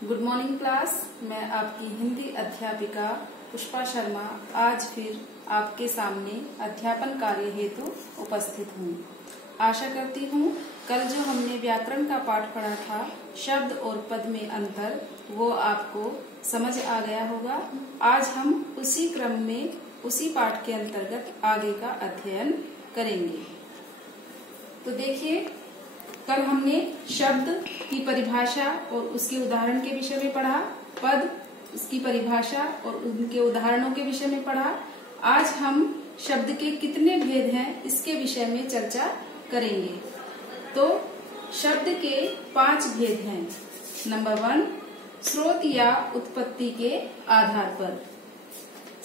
Good morning class. मैं आपकी हिंदी अध्यापिका पुष्पा शर्मा आज फिर आपके सामने अध्यापन कार्य हेतु उपस्थित हूँ। आशा करती हूँ कल जो हमने व्याकरण का पाठ पढ़ा था, शब्द और पद में अंतर, वो आपको समझ आ गया होगा। आज हम उसी क्रम में उसी पाठ के अंतर्गत आगे का अध्ययन करेंगे। तो देखिए, कल हमने शब्द की परिभाषा और उसके उदाहरण के विषय में पढ़ा, पद उसकी परिभाषा और उनके उदाहरणों के विषय में पढ़ा। आज हम शब्द के कितने भेद हैं इसके विषय में चर्चा करेंगे। तो शब्द के 5 भेद हैं। नंबर 1, स्रोत या उत्पत्ति के आधार पर।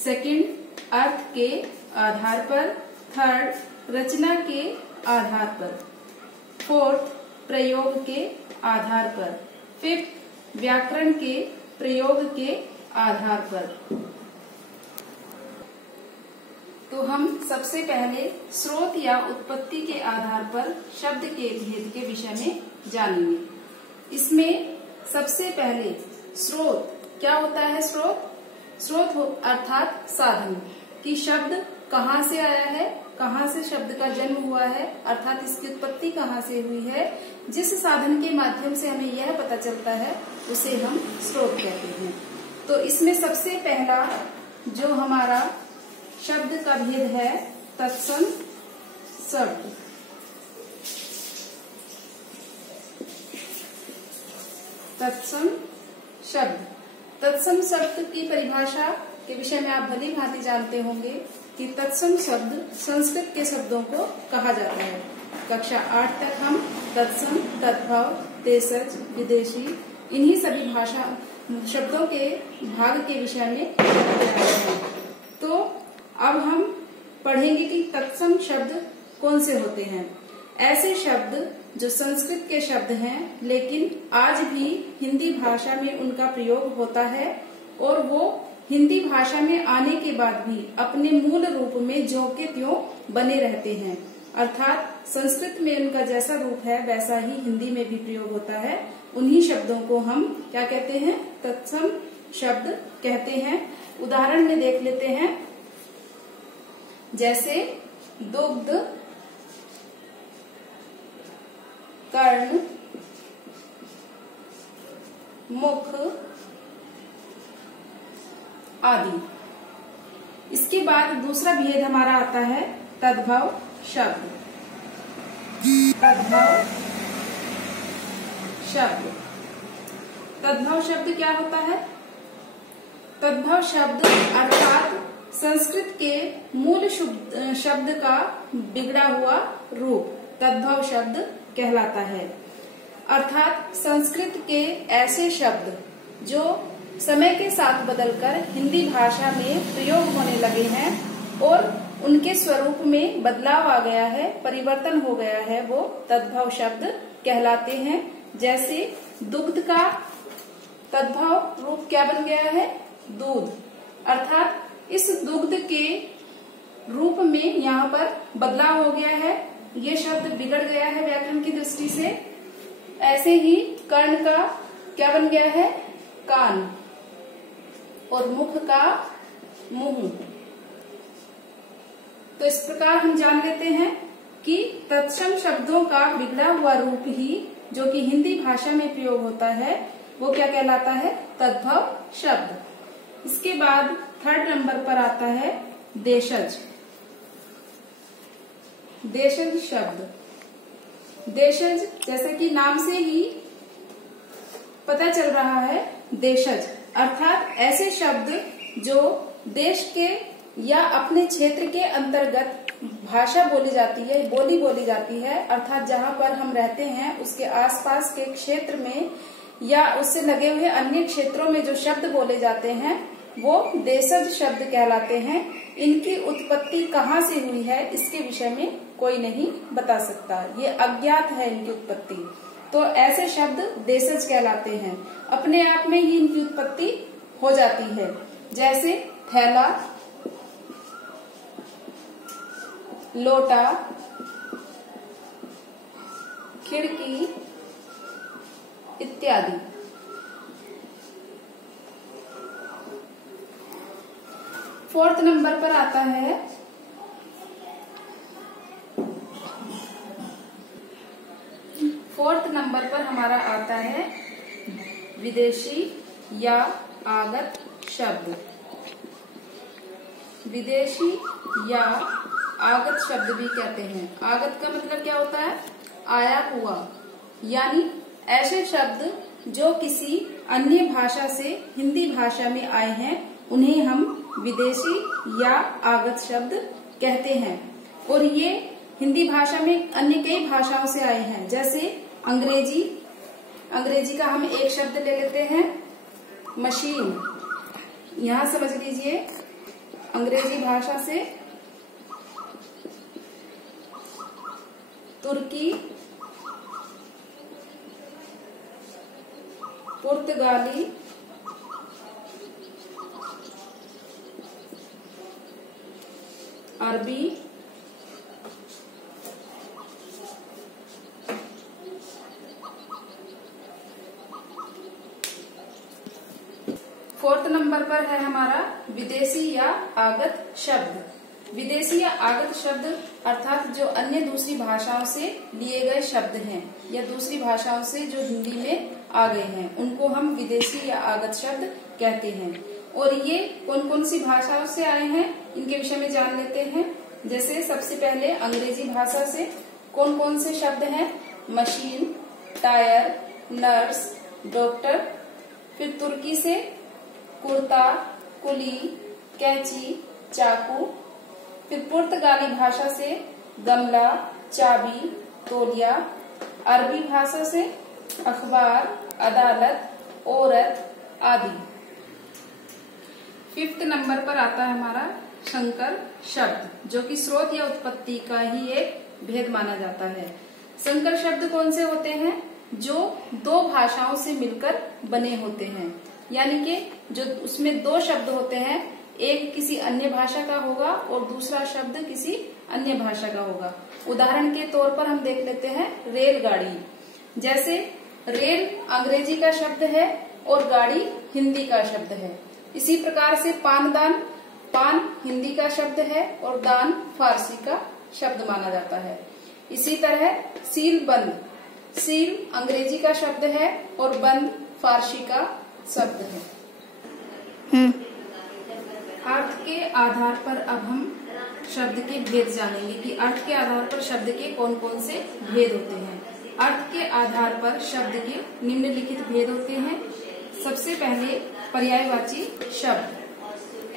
सेकंड, अर्थ के आधार पर। थर्ड, रचना के आधार पर। फोर्थ, प्रयोग के आधार पर। फिफ्थ, व्याकरण के प्रयोग के आधार पर। तो हम सबसे पहले स्रोत या उत्पत्ति के आधार पर शब्द के भेद के विषय में जानेंगे। इसमें सबसे पहले स्रोत क्या होता है। स्रोत अर्थात साधन कि शब्द कहाँ से आया है, कहाँ से शब्द का जन्म हुआ है, अर्थात इसकी उत्पत्ति कहाँ से हुई है। जिस साधन के माध्यम से हमें यह पता चलता है उसे हम स्रोत कहते हैं। तो इसमें सबसे पहला जो हमारा शब्द का भेद है, तत्सम शब्द। तत्सम शब्द। तत्सम शब्द की परिभाषा के विषय में आप भली भांति जानते होंगे कि तत्सम शब्द संस्कृत के शब्दों को कहा जाता है। कक्षा 8 तक हम तत्सम, तद्भव, देशज, विदेशी इन्हीं सभी भाषा शब्दों के भाग के विषय में पढ़ते रहे हैं। तो अब हम पढ़ेंगे कि तत्सम शब्द कौन से होते हैं। ऐसे शब्द जो संस्कृत के शब्द हैं लेकिन आज भी हिंदी भाषा में उनका प्रयोग होता है और वो हिंदी भाषा में आने के बाद भी अपने मूल रूप में ज्यों के त्यों बने रहते हैं। अर्थात संस्कृत में उनका जैसा रूप है वैसा ही हिंदी में भी प्रयोग होता है। उन्हीं शब्दों को हम क्या कहते हैं, तत्सम शब्द कहते हैं। उदाहरण में देख लेते हैं, जैसे दुग्ध, कर्ण, मुख आदि। इसके बाद दूसरा भेद हमारा आता है तद्भव शब्द। तद्भव शब्द। तद्भव शब्द क्या होता है। तद्भव शब्द अर्थात संस्कृत के मूल शब्द का बिगड़ा हुआ रूप तद्भव शब्द कहलाता है। अर्थात संस्कृत के ऐसे शब्द जो समय के साथ बदलकर हिंदी भाषा में प्रयोग होने लगे हैं और उनके स्वरूप में बदलाव आ गया है, परिवर्तन हो गया है, वो तद्भव शब्द कहलाते हैं। जैसे दुग्ध का तद्भव रूप क्या बन गया है, दूध। अर्थात इस दुग्ध के रूप में यहाँ पर बदलाव हो गया है, ये शब्द बिगड़ गया है व्याकरण की दृष्टि से। ऐसे ही कर्ण का क्या बन गया है, कान, और मुख का मुंह। तो इस प्रकार हम जान लेते हैं कि तत्सम शब्दों का बिगड़ा हुआ रूप ही जो कि हिंदी भाषा में प्रयोग होता है वो क्या कहलाता है, तद्भव शब्द। इसके बाद 3rd नंबर पर आता है देशज। देशज शब्द। देशज जैसा कि नाम से ही पता चल रहा है, देशज अर्थात ऐसे शब्द जो देश के या अपने क्षेत्र के अंतर्गत भाषा बोली जाती है, बोली बोली जाती है, अर्थात जहाँ पर हम रहते हैं उसके आसपास के क्षेत्र में या उससे लगे हुए अन्य क्षेत्रों में जो शब्द बोले जाते हैं वो देशज शब्द कहलाते हैं। इनकी उत्पत्ति कहाँ से हुई है इसके विषय में कोई नहीं बता सकता, ये अज्ञात है इनकी उत्पत्ति। तो ऐसे शब्द देशज कहलाते हैं, अपने आप में ही इनकी उत्पत्ति हो जाती है। जैसे थैला, लोटा, खिड़की इत्यादि। फोर्थ नंबर पर आता है हमारा आता है विदेशी या आगत शब्द। विदेशी या आगत शब्द भी कहते हैं। आगत का मतलब क्या होता है? आया हुआ, यानी ऐसे शब्द जो किसी अन्य भाषा से हिंदी भाषा में आए हैं उन्हें हम विदेशी या आगत शब्द कहते हैं। और ये हिंदी भाषा में अन्य कई भाषाओं से आए हैं, जैसे अंग्रेजी का हम एक शब्द ले लेते हैं मशीन। यहां समझ लीजिए, अंग्रेजी भाषा से तुर्की, पुर्तगाली, अरबी, फोर्थ नंबर पर है हमारा विदेशी या आगत शब्द। विदेशी या आगत शब्द अर्थात जो अन्य दूसरी भाषाओं से लिए गए शब्द हैं या दूसरी भाषाओं से जो हिंदी में आ गए हैं उनको हम विदेशी या आगत शब्द कहते हैं। और ये कौन कौन सी भाषाओं से आए हैं इनके विषय में जान लेते हैं। जैसे सबसे पहले अंग्रेजी भाषा से कौन कौन से शब्द हैं? Machine, tyre, nurse, doctor. फिर तुर्की से कुर्ता, कुली, कैंची, चाकू। फिर पुर्तगाली भाषा से गमला, चाबी, तौलिया। अरबी भाषा से अखबार, अदालत, औरत आदि। फिफ्थ नंबर पर आता है हमारा संकर शब्द, जो कि स्रोत या उत्पत्ति का ही एक भेद माना जाता है। संकर शब्द कौन से होते हैं? जो दो भाषाओं से मिलकर बने होते हैं, यानी कि जो उसमें दो शब्द होते हैं, एक किसी अन्य भाषा का होगा और दूसरा शब्द किसी अन्य भाषा का होगा। उदाहरण के तौर पर हम देख लेते हैं रेलगाड़ी। जैसे रेल अंग्रेजी का शब्द है और गाड़ी हिंदी का शब्द है। इसी प्रकार से पानदान, पान हिंदी का शब्द है और दान फारसी का शब्द माना जाता है। इसी तरह सील बंद, सील अंग्रेजी का शब्द है और बंद फारसी का शब्द है। अर्थ के आधार पर अब हम शब्द के भेद जानेंगे कि अर्थ के आधार पर शब्द के कौन कौन से भेद होते हैं। अर्थ के आधार पर शब्द के निम्नलिखित भेद होते हैं। सबसे पहले पर्यायवाची शब्द,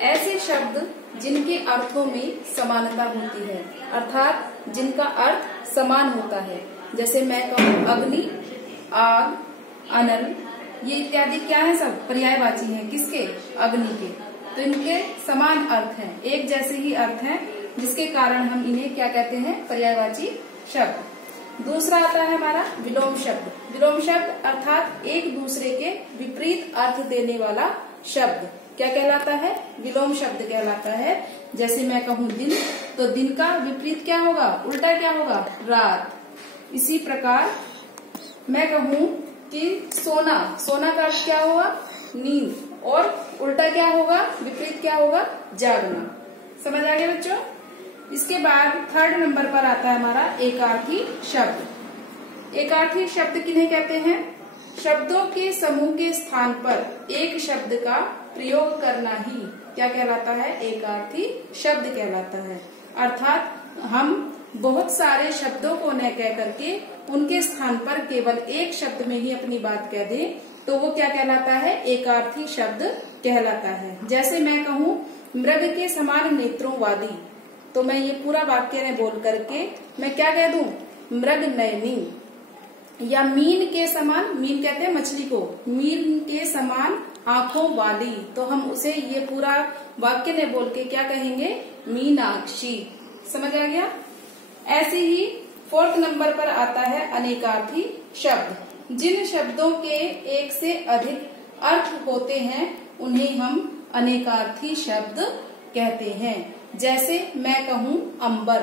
ऐसे शब्द जिनके अर्थों में समानता होती है, अर्थात जिनका अर्थ समान होता है। जैसे मैं कहूँ अग्नि, आग, अनल, ये इत्यादि क्या है? सब पर्यायवाची हैं। किसके? अग्नि के। तो इनके समान अर्थ हैं, एक जैसे ही अर्थ हैं, जिसके कारण हम इन्हें क्या कहते हैं? पर्यायवाची शब्द। दूसरा आता है हमारा विलोम शब्द। विलोम शब्द अर्थात एक दूसरे के विपरीत अर्थ देने वाला शब्द क्या कहलाता है? विलोम शब्द कहलाता है। जैसे मैं कहूँ दिन, तो दिन का विपरीत क्या होगा? उल्टा क्या होगा? रात। इसी प्रकार मैं कहूँ कि सोना, सोना का अर्थ क्या होगा? नींद, और उल्टा क्या होगा? विपरीत क्या होगा? जागना। समझ आ गया बच्चों? इसके बाद थर्ड नंबर पर आता है हमारा एकार्थी शब्द। एकार्थी शब्द किन्हें कहते हैं? शब्दों के समूह के स्थान पर एक शब्द का प्रयोग करना ही क्या कहलाता है? एकार्थी शब्द कहलाता है। अर्थात हम बहुत सारे शब्दों को न कह करके उनके स्थान पर केवल एक शब्द में ही अपनी बात कह दें तो वो क्या कहलाता है? एकार्थी शब्द कहलाता है। जैसे मैं कहूँ मृग के समान नेत्रों वाली, तो मैं ये पूरा वाक्य ने बोल करके मैं क्या कह दूं? मृग नयनी। या मीन के समान, मीन कहते हैं मछली को, मीन के समान आंखों वाली, तो हम उसे ये पूरा वाक्य ने बोल के क्या कहेंगे? मीनाक्षी। समझ आ गया? ऐसे ही फोर्थ नंबर पर आता है अनेकार्थी शब्द। जिन शब्दों के एक से अधिक अर्थ होते हैं उन्हें हम अनेकार्थी शब्द कहते हैं। जैसे मैं कहूँ अंबर,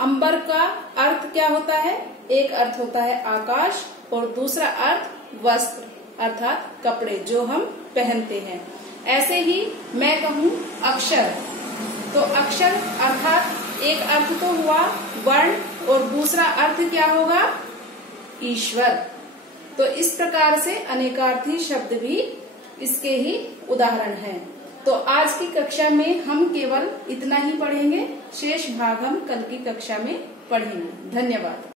अंबर का अर्थ क्या होता है? एक अर्थ होता है आकाश और दूसरा अर्थ वस्त्र अर्थात कपड़े जो हम पहनते हैं। ऐसे ही मैं कहूँ अक्षर, तो अक्षर अर्थात एक अर्थ तो हुआ वर्ण और दूसरा अर्थ क्या होगा? ईश्वर। तो इस प्रकार से अनेकार्थी शब्द भी इसके ही उदाहरण हैं। तो आज की कक्षा में हम केवल इतना ही पढ़ेंगे, शेष भाग हम कल की कक्षा में पढ़ेंगे। धन्यवाद।